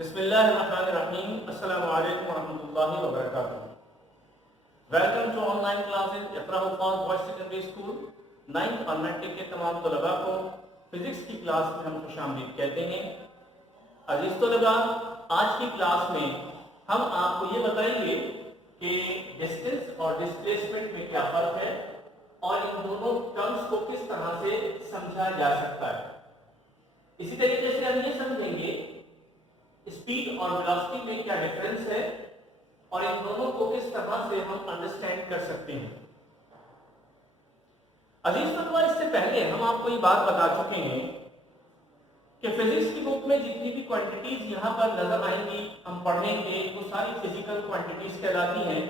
बिस्मिल्लाहिर्रहमानिर्रहीम। अस्सलामु अलैकुम वरहमतुल्लाहि वबरकातुहू। Welcome to online classes Iqra Huffaz boys secondary school. 9th और मैट्रिक के तमाम तलबा को फिजिक्स की क्लास में हम खुशामदीद कहते हैं। अजीज़ तलबा, आज की क्लास में हम आपको ये बताएंगे कि डिस्टेंस और डिस्प्लेसमेंट में क्या फ़र्क है और इन दोनों टर्म्स को किस तरह से समझा जा सकता है। इसी तरीके से हम ये समझेंगे स्पीड और वेलोसिटी में क्या डिफरेंस है और इन दोनों को किस तरह से हम अंडरस्टैंड कर सकते हैं। अजीज तलबा, इससे पहले हम आपको ये बात बता चुके हैं कि फिजिक्स की बुक में जितनी भी क्वांटिटीज यहाँ पर नजर आएंगी हम पढ़ेंगे वो सारी फिजिकल क्वांटिटीज कहलाती हैं।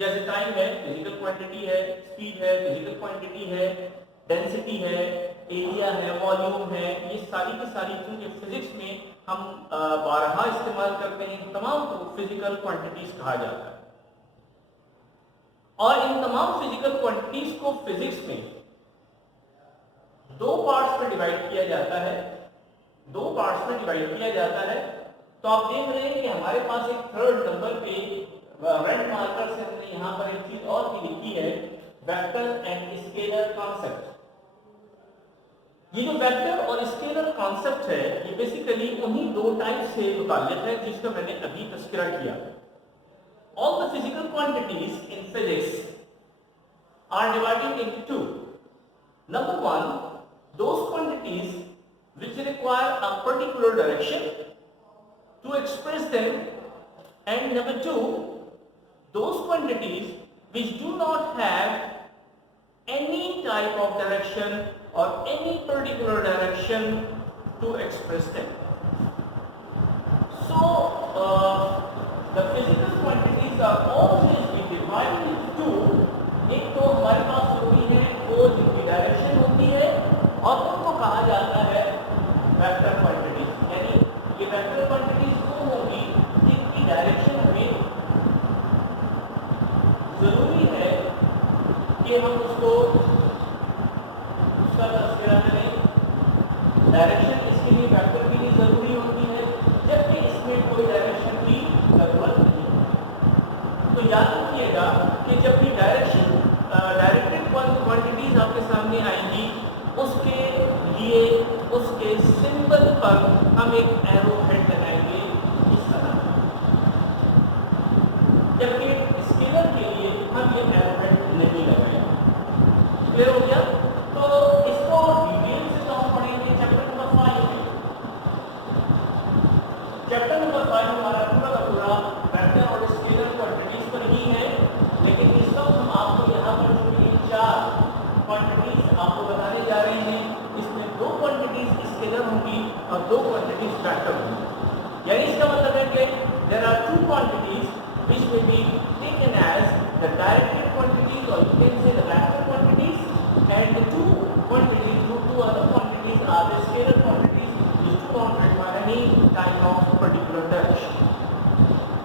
जैसे टाइम है, फिजिकल क्वांटिटी है, स्पीड है, फिजिकल क्वांटिटी है, डेंसिटी है, एरिया है, वॉल्यूम है, ये सारी की सारी चीजें फिजिक्स में हम बारहा इस्तेमाल करते हैं। तमाम को फिजिकल क्वांटिटीज कहा जाता है और इन तमाम फिजिकल क्वांटिटीज को फिजिक्स में दो पार्ट्स में डिवाइड किया जाता है। तो आप देख रहे हैं कि हमारे पास एक थर्ड नंबर पे रेड मार्कर से हमने यहाँ पर एक चीज और भी लिखी है, वेक्टर एंड स्केलर कॉन्सेप्ट। ये जो वेक्टर और स्केलर कॉन्सेप्ट है ये बेसिकली उन्हीं दो टाइप से मुताल्लिक है जिसका मैंने अभी तस्करा किया। All the physical quantities in physics are divided into two. Number one, those quantities which require a particular direction to express them, and number two, those quantities which do not have any type of direction or any particular direction to express them. So the physical quantities are always be divided into two. एक तो हमारे पास होती है वो जिनकी direction होती है और उनको कहा जाता है वेक्टर क्वांटिटीज। यानी ये वेक्टर क्वांटिटीज वो होंगी जिनकी डायरेक्शन हमें जरूरी है कि हम उसको उसका तस्करा करें। डायरेक्शन इसके लिए वेक्टर के लिए जरूरी होती है जबकि इसमें कोई डायरेक्शन की जरूरत नहीं है। तो याद रखिएगा कि जब भी डायरेक्टेड क्वांटिटीज आपके सामने आएंगी उसके लिए उसके सिंबल पर हम एक एरो हेड लगाएंगे इस तरह, जबकि स्केलर के लिए हम ये एरो हेड नहीं लगाएंगे। क्लियर हो गया? तो इसको डिटेल से तो हम पढ़ेंगे चैप्टर नंबर 5 में। चैप्टर नंबर 5 हमारा पूरा का पूरा वेक्टर और स्केलर क्वांटिटीज पर ही है, लेकिन इस वक्त हम आपको यहाँ पर जो भी चार क्वांटिटीज आपको बताने जा रहे हैं इसमें दो क्वांटिटीज स्केलर होंगी और दो क्वांटिटीज वेक्टर होंगी। यानी इसका मतलब है कि there are two quantities which may be taken as the directed quantities or you can say the vector quantities, and the two other quantities are the scalar quantities which do not require any type of particular direction.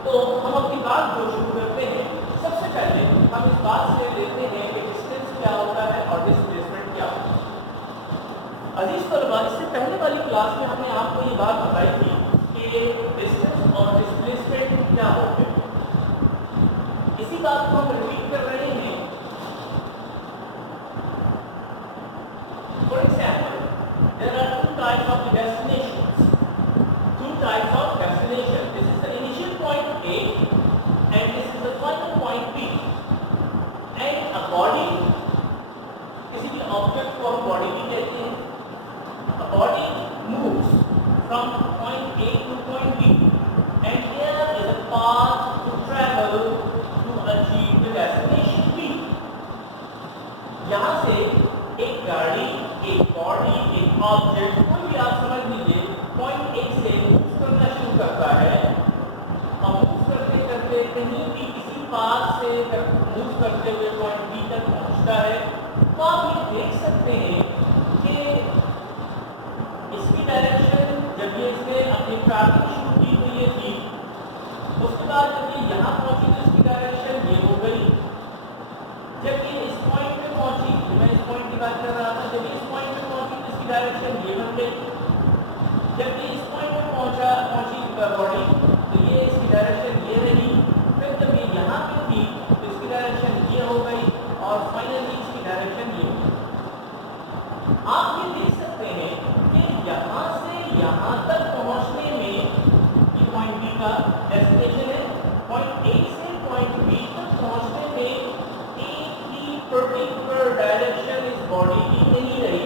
तो हम अपनी बात जो शुरू करते हैं, सबसे पहले हम इस बात से देखते हैं कि डिस्टेंस क्या होता है और डिस्प्लेसमेंट क्या होता है। अजीज तलबा, इससे पहले वाली क्लास में हमने आपको ये बात बताई थी कि डिस्टेंस और डिस्प्लेसमेंट क्या होते हैं। इसी बात को हम रिपीट कर रहे हैं। For example, there are two types of destinations. This is the initial point A and this is the final point B. And a body, किसी भी ऑब्जेक्ट को हम बॉडी भी कहते हैं। A body moves from point A to point B, and there is a path to travel to achieve the destination B. यहाँ से एक गाड़ी, एक बॉडी, एक ऑब्जेक्ट कोई भी आप समझ लीजिए पॉइंट A से मूव करना शुरू करता है और मूव करते करते कहीं भी किसी पाथ से मूव करते हुए पॉइंट B तक पहुँचता है। तो आप ये देख सकते हैं कि इसकी डायरेक्शन जब ये इसने अपनी ट्रैवलिंग शुरू की तो ये थी, उसके बाद जब ये यहाँ पहुंची तो इसकी डायरेक्शन ये हो गई। जब ये इस पॉइंट पे पहुंची, मैं इस पॉइंट की बात कर रहा था, जब ये इस पॉइंट पे पहुंची तो इसकी डायरेक्शन ये बन गई। जब ये इस पॉइंट पे पहुंची का डेस्टिनेशन है। पॉइंट ए से पॉइंट बी तक पहुंचने में एक ही पर्टिकुलर डायरेक्शन इस बॉडी की नहीं रही।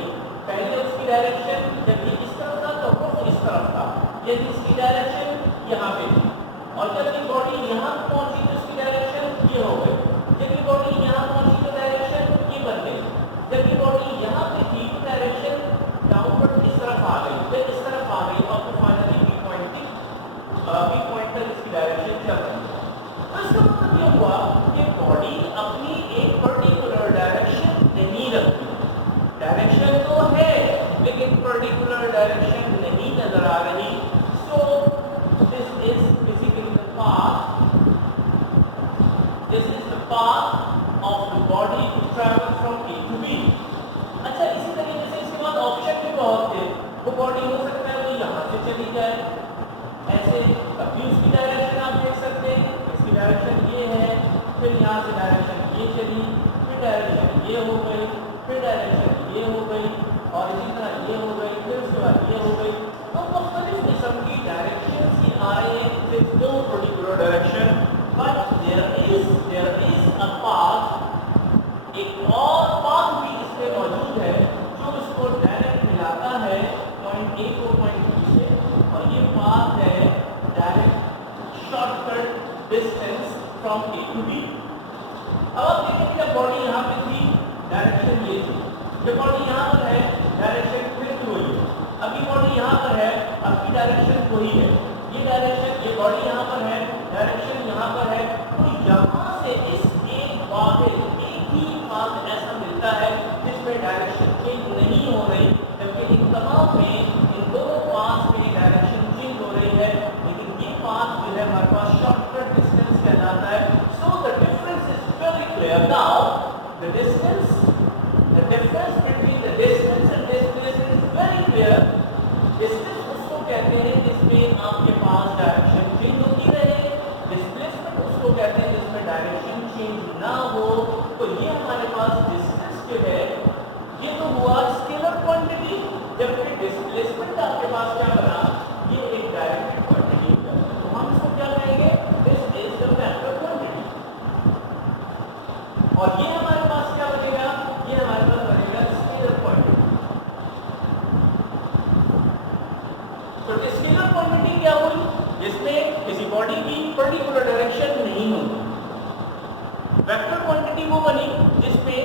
पहले उसकी डायरेक्शन जब ये इस तरफ था तो वो इस तरफ था, यदि इसकी डायरेक्शन यहाँ पे थी, और जब ये बॉडी यहाँ पहुंची तो इसकी डायरेक्शन ये हो गई, जब ये बॉडी यहाँ पहुंची तो डायरेक्शन ये बन गई, जब ये बॉडी यहाँ पे थी तो डायरेक्शन डाउनवर्ड इस तरफ आ गई, फिर इस तरफ आ गई और फिर फाइनली बी पॉइंट तक इसकी डायरेक्शन चल रही है। तो इसका मतलब ये हुआ कि बॉडी अपनी एक पर्टिकुलर डायरेक्शन नहीं रखती, डायरेक्शन तो है लेकिन पर्टिकुलर डायरेक्शन नहीं नजर आ रही। So this is basically the path, this is the path of the body to travel from A to B. अच्छा, इसी तरीके से इसके बाद ऑप्शन भी बहुत थे। वो बॉडी हो सकता है वो यहाँ से चली जाए, ऐसे कभी उसकी डायरेक्शन आप देख सकते हैं, इसकी डायरेक्शन ये है, फिर यहाँ से डायरेक्शन ये चली, फिर डायरेक्शन ये हो गई, फिर डायरेक्शन ये हो गई, और इसी तरह ये हो गई, फिर उसके बाद ये हो गई। तो मुख्तलिफ किस्म की डायरेक्शन ही आ रही है with no particular direction, but there is a path, एक और पाथ भी इसमें मौजूद है जो इसको डायरेक्ट मिलाता है पॉइंट ए को पॉइंट बी से, और ये पाथ है direct shortcut distance from A to B. अब आप देखें जब बॉडी यहाँ पे थी डायरेक्शन ये थी, जब बॉडी यहाँ पर है डायरेक्शन फिर वही है, अब ये बॉडी यहाँ पर है, अब की डायरेक्शन वही है, ये डायरेक्शन, ये बॉडी यहाँ पर है, डायरेक्शन यहाँ पर है। तो यहाँ से इस एक वाहिद एक ही पाथ ऐसा मिलता है जिसमें डायरेक्शन चेंज नहीं हो रही, जबकि इन तमाम में इन दोनों पाथ में डायरेक्शन चेंज हो रही है, लेकिन ये पाथ जो है हमारे पास शॉर्टकट डिस्टेंस कहलाता है। So the difference is very clear now, the difference between the distance and displacement is very clear. Distance उसको कहते हैं जिसमें आपके पास डायरेक्शन चेंज होती रहे, डिस्प्लेसमेंट उसको कहते हैं जिसमें डायरेक्शन चेंज ना हो। तो ये हमारे पास डिस्टेंस जो है ये तो हुआ स्केलर क्वांटिटी, जबकि डिस्प्लेसमेंट आपके पास क्या बना, ये एक डायरेक्टेड क्वांटिटी है। तो हम इसको क्या कहेंगे, this is the vector quantity, और ये हमारे पास क्या बनेगा, ये हमारे पास बनेगा स्केलर क्वांटिटी। तो स्केलर क्वांटिटी क्या हुई, जिसमें किसी बॉडी की पर्टिकुलर डायरेक्शन नहीं होती। वेक्टर क्वांटिटी वो बनी जिसमें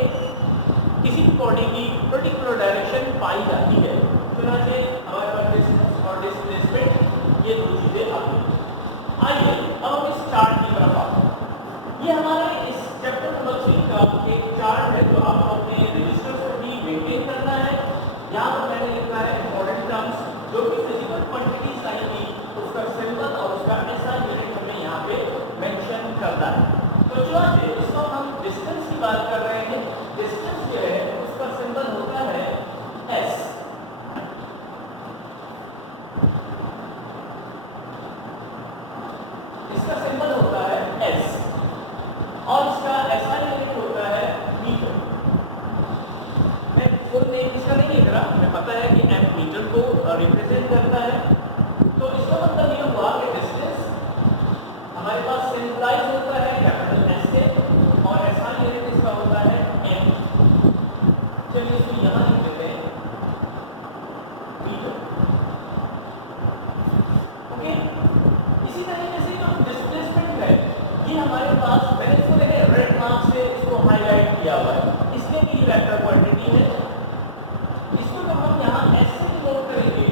किसी बॉडी की पर्टिकुलर डायरेक्शन पाई जाती है। चुनाचे हमारे पास डिस्टेंस और डिस्प्लेसमेंट ये दो चीजें आ गई। आइए अब हम इस चार्ट की तरफ आते हैं। ये हमारे इस चैप्टर नंबर 3 का एक चार्ट है जो आपको अपने रजिस्टर पर भी मेंटेन करना है। यहाँ पर मैंने लिखा है इंपॉर्टेंट टर्म्स, जो भी फिजिकल क्वांटिटीज आएंगी उसका सिंबल और उसका ऐसा यूनिट हमें यहाँ पे मेंशन करना है। तो चलिए इस वक्त हम डिस्टेंस की बात कर रहे हैं। डिस्टेंस जो है उसका सिंबल होता है एस। इसका सिंबल होता है एस और इसका ऐसा यूनिट होता है मीटर। मैं फुल नेम इसका नहीं लिख रहा, मुझे पता है कि एम मीटर को रिप्रेजेंट करता है। तो इसका मतलब ये हुआ कि डिस्टेंस हमारे पास सिंबलाइज होता है कैपिटल एस से, और ऐसा यूनिट इसका होता है एम। चलिए इसको यहाँ लिख देते हैं मीटर। ओके, इसी तरीके से जो डिस्प्लेसमेंट है ये हमारे पास, मैंने इसको देखे रेड मार्क से इसको हाईलाइट किया हुआ है, इसलिए भी ये वेक्टर क्वांटिटी है। इसको जब हम यहाँ एस से नोट करेंगे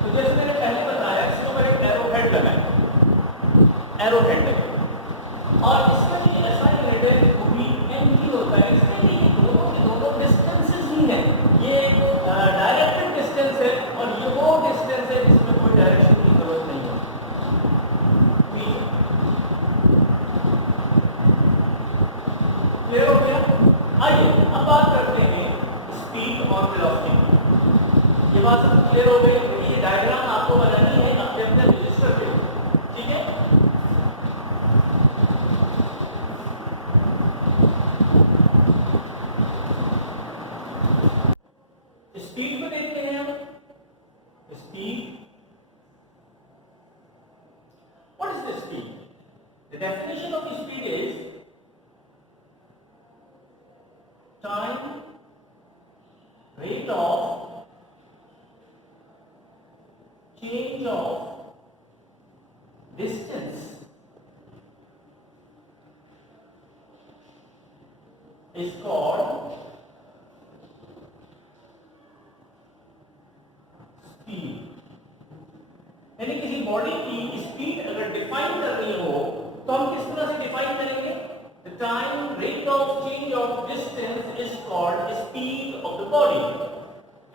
तो जैसे मैंने पहले बताया इसको मैंने एरो हेड लगाया, एरो हेड लगे, और इसका भी ऐसा यूनिट है वो भी एम ही होता है। इसलिए ये दोनों के दोनों डिस्टेंसेस ही हैं। ये डायरेक्टेड डिस्टेंस है और ये वो डिस्टेंस है जिसमें कोई डायरेक्शन की जरूरत नहीं है। क्लियर हो गया? आइए अब बात करते हैं स्पीड और वेलोसिटी। ये बात सब क्लियर हो गई। ये डायग्राम आपको बनानी है अपने अपने रजिस्टर पे, ठीक है? definition of speed is time, rate of change of distance is called speed। यानी किसी बॉडी की स्पीड अगर डिफाइन करनी हो तो हम किस तरह से डिफाइन करेंगे? The time rate of change of distance is called speed of the body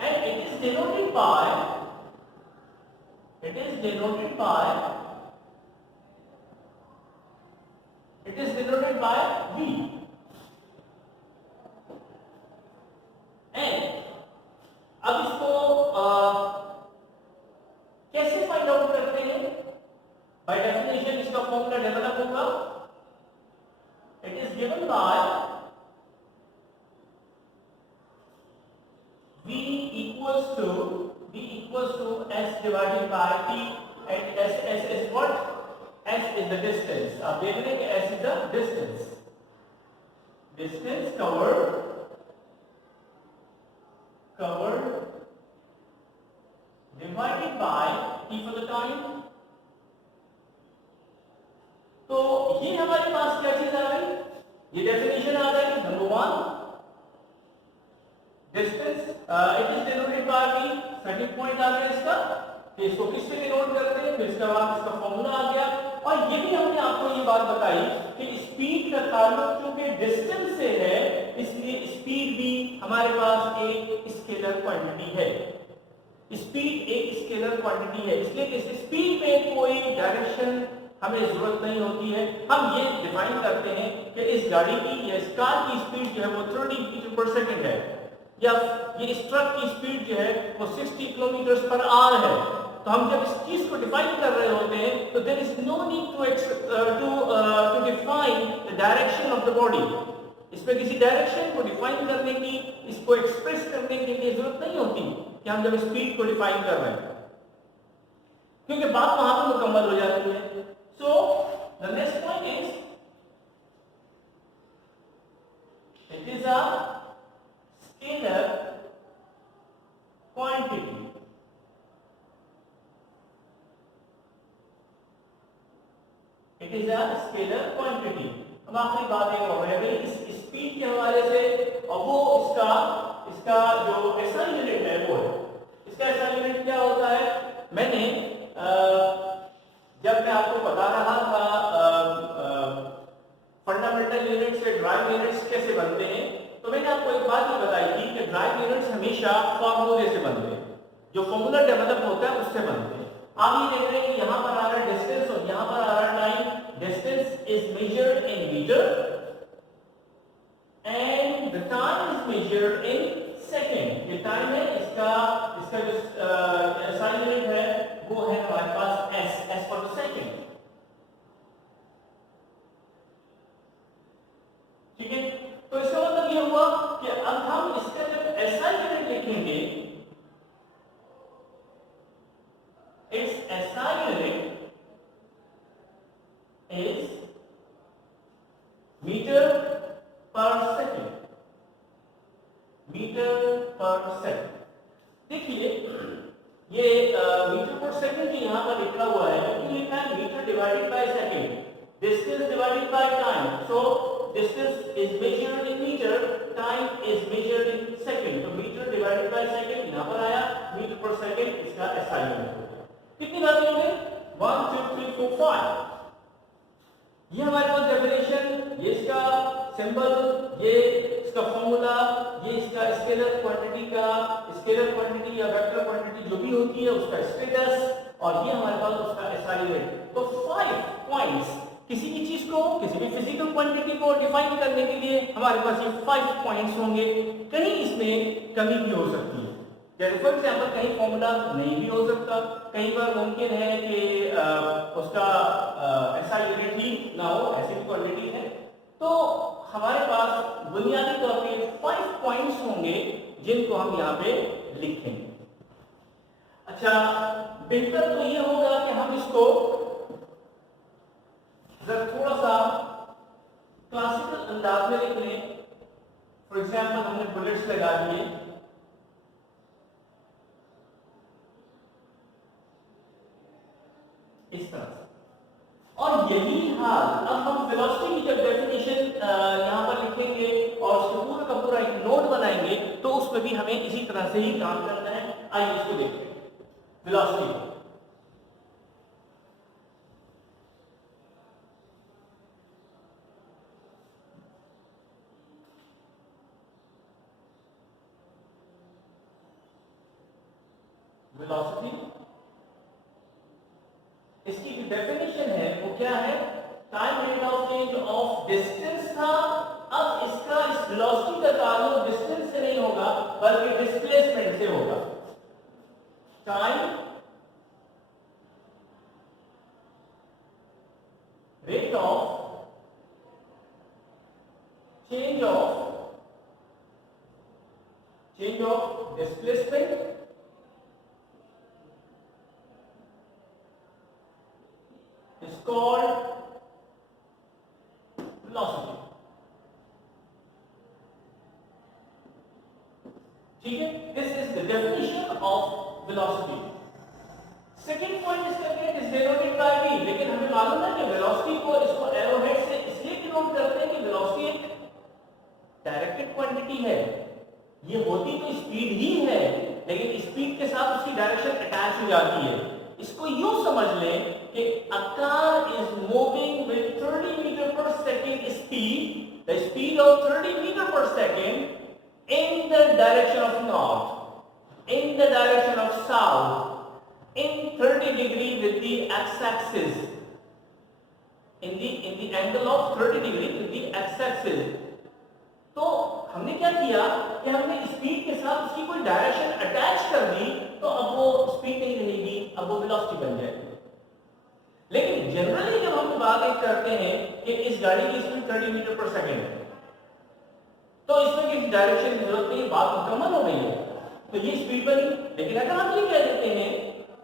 and it is denoted by v। And अब इसको कैसे फाइंड आउट करते हैं? बाय डेफिनेशन इसका फॉर्मूला डेवलप होगा। It is given by v equals to s divided by t and s is what? S is the distance। आप देख रहे हैं कि s is the distance covered divided by t for the time। तो ये हमारे पास क्या चीज आ गई? ये डेफिनेशन आ गई। Number 1 distance it is denoted by v। Second point आ गया इसका, तो इसको किससे डिनोट करते हैं? फिर इसके बाद इसका फॉर्मूला आ गया। और ये भी हमने आपको ये बात बताई कि स्पीड का ताल्लुक चूंकि डिस्टेंस से है, इसलिए स्पीड भी हमारे पास एक स्केलर क्वांटिटी है। स्पीड एक स्केलर क्वांटिटी है, इसलिए इस स्पीड में कोई डायरेक्शन हमें जरूरत नहीं होती है। हम ये डिफाइन करते हैं कि इस गाड़ी की या इस कार की स्पीड जो है वो 30 मीटर पर सेकंड है, या ये इस ट्रक की स्पीड जो है वो 60 किलोमीटर पर आवर है। तो हम जब इस चीज को डिफाइन कर रहे होते हैं तो there is no need to define the direction of the body. इसमें किसी डायरेक्शन को डिफाइन करने की, इसको एक्सप्रेस करने के लिए जरूरत नहीं होती कि हम जब स्पीड को डिफाइन कर रहे हैं, क्योंकि बात वहां पर मुकम्मल हो जाती है। So the next point is it is a scalar quantity. It is a scalar quantity. अब आखिरी बात एक और है इस स्पीड के हवाले से, और वो इसका जो SI यूनिट है वो है। इसका SI यूनिट क्या होता है? मैंने जब मैं आपको बता रहा था फंडामेंटल यूनिट से ड्राइव यूनिट्स कैसे बनते हैं, तो मैंने आपको एक बात ये बताई थी कि ड्राइव यूनिट्स हमेशा फॉर्मूले से बनते हैं, जो फॉर्मूला डेवलप होता है उससे बनते हैं। आप ये देख रहे हैं कि यहाँ पर आ रहा है डिस्टेंस और यहाँ पर आ रहा है time. Distance is measured in metre and the time is measured in second. ये टाइम है, इसका जो SI यूनिट है वो है हमारे पास s फॉर द सेकंड। ठीक है, तो इसका मतलब ये हुआ कि अब हम इसका जब SI यूनिट लिखेंगे, its SI unit is meter per second। देखिए ये मीटर पर सेकंड जो यहाँ पर लिखा हुआ है, क्यों लिखा है? Metre divided by second, distance divided by time. So distance is measured in metre, time is measured in second. तो मीटर डिवाइडेड बाय सेकंड यहाँ पर आया, मीटर पर सेकंड इसका SI यूनिट। कितनी बातें हो गई? 1 2 3 4 5। ये हमारे पास डेफिनेशन, ये इसका सिंबल, ये इसका फॉर्मूला, ये इसका स्केलर क्वांटिटी या वेक्टर क्वांटिटी जो भी होती है उसका स्टेटस, और ये हमारे पास उसका SI यूनिट। तो 5 पॉइंट्स किसी भी चीज को, किसी भी फिजिकल क्वांटिटी को डिफाइन करने के लिए हमारे पास ये 5 पॉइंट्स होंगे। कहीं इसमें कमी भी हो सकती है, जैसे फॉर एग्जाम्पल कहीं फॉर्मूला नहीं भी हो सकता, कई बार मुमकिन है कि उसका SI यूनिट ही ना हो, ऐसी भी क्वांटिटी है। तो हमारे पास बुनियादी तौर पे 5 पॉइंट्स होंगे जिनको हम यहाँ पे लिखेंगे। अच्छा, बेहतर तो ये होगा कि हम इसको थोड़ा सा फॉर एग्जाम्पल हमने बुलेट्स लगा दिए, इस तरह से। और यही हाल अब हम वेलोसिटी की जब डेफिनेशन यहां पर लिखेंगे और उसको पूरा का पूरा एक नोट बनाएंगे तो उसमें भी हमें इसी तरह से ही काम करना है। आइए इसको देखते हैं वेलोसिटी। वेलोसिटी इसकी जो डेफिनेशन है वो क्या है? Time rate of change of distance था। अब इसका इस वेलोसिटी का ताल्लुक डिस्टेंस से नहीं होगा बल्कि डिस्प्लेसमेंट से होगा। Time rate of change of displacement is called velocity। ठीक है, this is the definition of velocity। Second point इसका क्या है? Denoted by v। लेकिन हमें मालूम है कि वेलोसिटी को इसको एरोहेड से इसलिए डिनोट करते हैं कि वेलोसिटी एक डायरेक्टेड क्वांटिटी है। ये होती तो स्पीड ही है लेकिन स्पीड के साथ उसकी डायरेक्शन अटैच हो जाती है। इसको यूं समझ लें कि a car is moving with 30 meter per second speed, the speed of 30 meter per second in the direction of north, in the direction of south, in 30 degree with the x-axis, in the angle of 30 degree with the x-axis। तो हमने क्या किया कि हमने speed के साथ उसकी कोई डायरेक्शन अटैच कर दी तो अब वो स्पीड नहीं रहेगी, अब वो वेलोसिटी बन जाएगी। लेकिन जनरली जब हम बात करते हैं कि इस गाड़ी की स्पीड 30 मीटर पर सेकंड है तो इसमें किसी डायरेक्शन की जरूरत नहीं, बात मुकम्मल हो गई है तो ये स्पीड बनी। लेकिन अगर हम ये कह देते हैं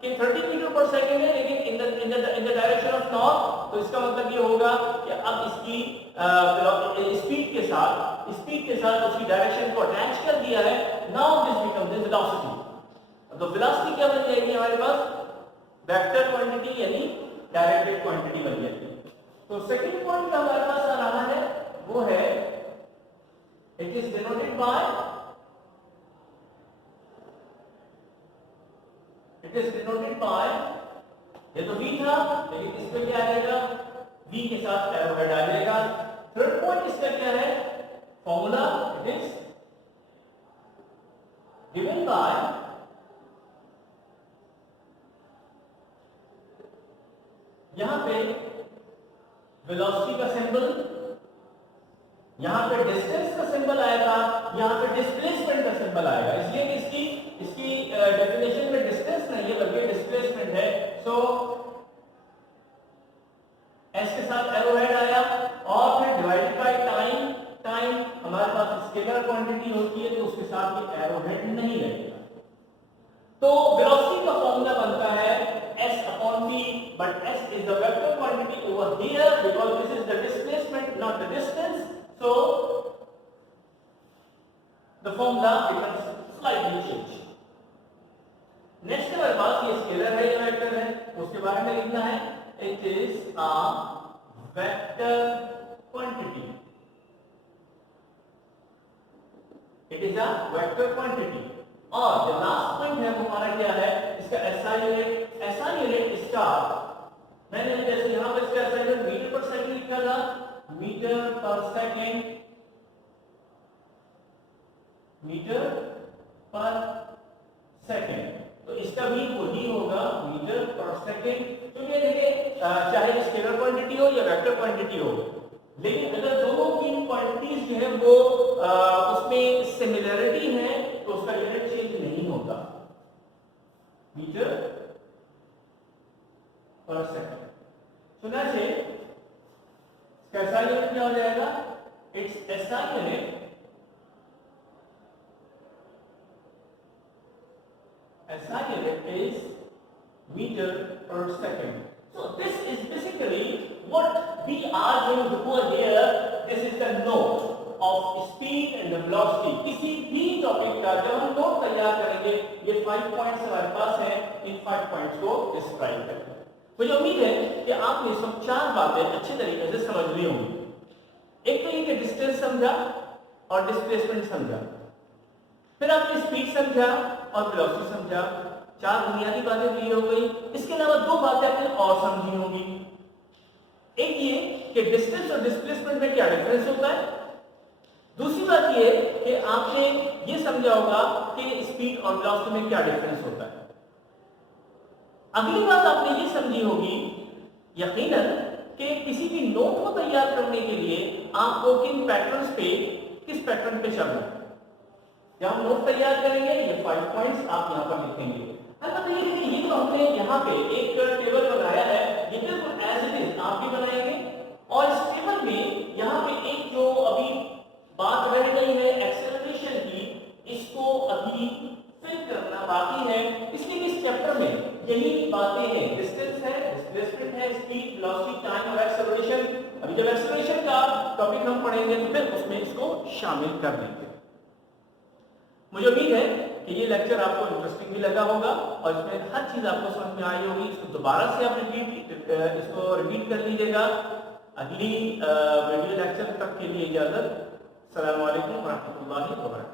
कि 30 मीटर पर सेकंड है लेकिन in the direction of north तो इसका मतलब ये होगा कि अब इसकी स्पीड के साथ उसकी डायरेक्शन को अटैच कर दिया है। Now this becomes velocity. तो वेलोसिटी क्या बन जाएगी हमारे पास? वेक्टर क्वांटिटी यानी डायरेक्टेड क्वांटिटी बन जाएगी। तो सेकंड पॉइंट का हमारे पास आ रहा है वो है इट इज डिनोटेड बाय ये तो v था लेकिन इसमें क्या आ जाएगा? v के साथ एरोहेड आ जाएगा। थर्ड पॉइंट इसका क्या है? Formula it is given by यहां पे वेलोसिटी का सिंबल, यहां पे डिस्टेंस का सिंबल आएगा, यहां पे डिस्प्लेसमेंट का सिंबल आएगा। इसलिए कि इसकी डेफिनेशन में डिस्टेंस नहीं है बल्कि डिस्प्लेसमेंट है। सो एस के साथ एरोहेड आया और फिर डिवाइडेड बाय टाइम। टाइम हमारे पास स्केलर क्वांटिटी होती है तो उसके साथ ये एरोहेड नहीं लगेगा। तो वेलोसिटी का फॉर्मूला बनता है s upon v, but s is the vector quantity over here because this is the displacement not the distance, so the formula becomes slightly changed। Next हमारे पास ये स्केलर है या वेक्टर है तो उसके बारे में लिखना है it is a vector quantity, it is a vector quantity। और जो लास्ट पॉइंट है वो हमारा क्या है? इसका एसआई यूनिट। एसआई यूनिट इसका मैंने जैसे यहां पर इसका एसआई यूनिट मीटर पर सेकंड लिखा था, मीटर पर सेकंड, मीटर पर सेकंड। तो इसका भी वही होगा मीटर पर सेकंड। क्योंकि देखिए चाहे स्केलर क्वांटिटी हो या वेक्टर क्वांटिटी हो लेकिन अगर दोनों की क्वांटिटीज जो है वो उसमें सिमिलरिटी है तो उसका यूनिट चेंज नहीं होता, मीटर पर सेकंड। सुना से इसका एसआई यूनिट क्या हो जाएगा? It's SI unit SI unit is meter per second। So this is basically what we are going to do here. This is the note of speed and velocity, किसी भी topic का जब हम note तैयार करेंगे, ये 5 पॉइंट्स हमारे पास है, इन 5 पॉइंट्स को डिस्क्राइब करेंगे। मुझे उम्मीद है कि आपने सब 4 बातें अच्छे तरीके से समझ ली होंगी। एक तो ये कि डिस्टेंस समझा और डिस्प्लेसमेंट समझा, फिर आपने स्पीड समझा और वेलोसिटी समझा, 4 बुनियादी बातें क्लियर हो गई। इसके अलावा 2 बातें आपने और समझी होंगी। एक ये कि डिस्टेंस और डिस्प्लेसमेंट में क्या डिफरेंस होता है, दूसरी बात ये कि आपने ये समझा होगा कि स्पीड और वेलोसिटी में क्या डिफरेंस होता है। अगली बात आपने ये समझी होगी यकीनन कि किसी भी नोट को तैयार करने के लिए आपको किन पैटर्न्स पे, किस पैटर्न पे चलना है। जब हम नोट तैयार करेंगे ये 5 पॉइंट्स आप यहाँ पर लिखेंगे। अलबत्ता ये देखिए, ये तो हमने यहाँ पे एक टेबल बनाया है, ये बिल्कुल एज इट इज आप भी बनाएंगे और इस टेबल में यहाँ पे एक जो अभी बात रह गई है एक्सेलरेशन की, इसको अभी फिल करना बाकी है। इसलिए इस चैप्टर में यही बातें हैं, डिस्टेंस है, डिस्प्लेसमेंट है, स्पीड, वेलोसिटी, टाइम और एक्सेलरेशन। अभी जब एक्सेलरेशन का टॉपिक हम पढ़ेंगे तो फिर उसमें इसको शामिल कर देंगे। मुझे उम्मीद है कि ये लेक्चर आपको इंटरेस्टिंग भी लगा होगा और इसमें हर चीज आपको समझ में आई होगी। इसको दोबारा से आप रिपीट कर लीजिएगा। अगली वीडियो लेक्चर तक के लिए इजाजत। अस्सलाम वालेकुम व रहमतुल्लाहि व बरकातहू।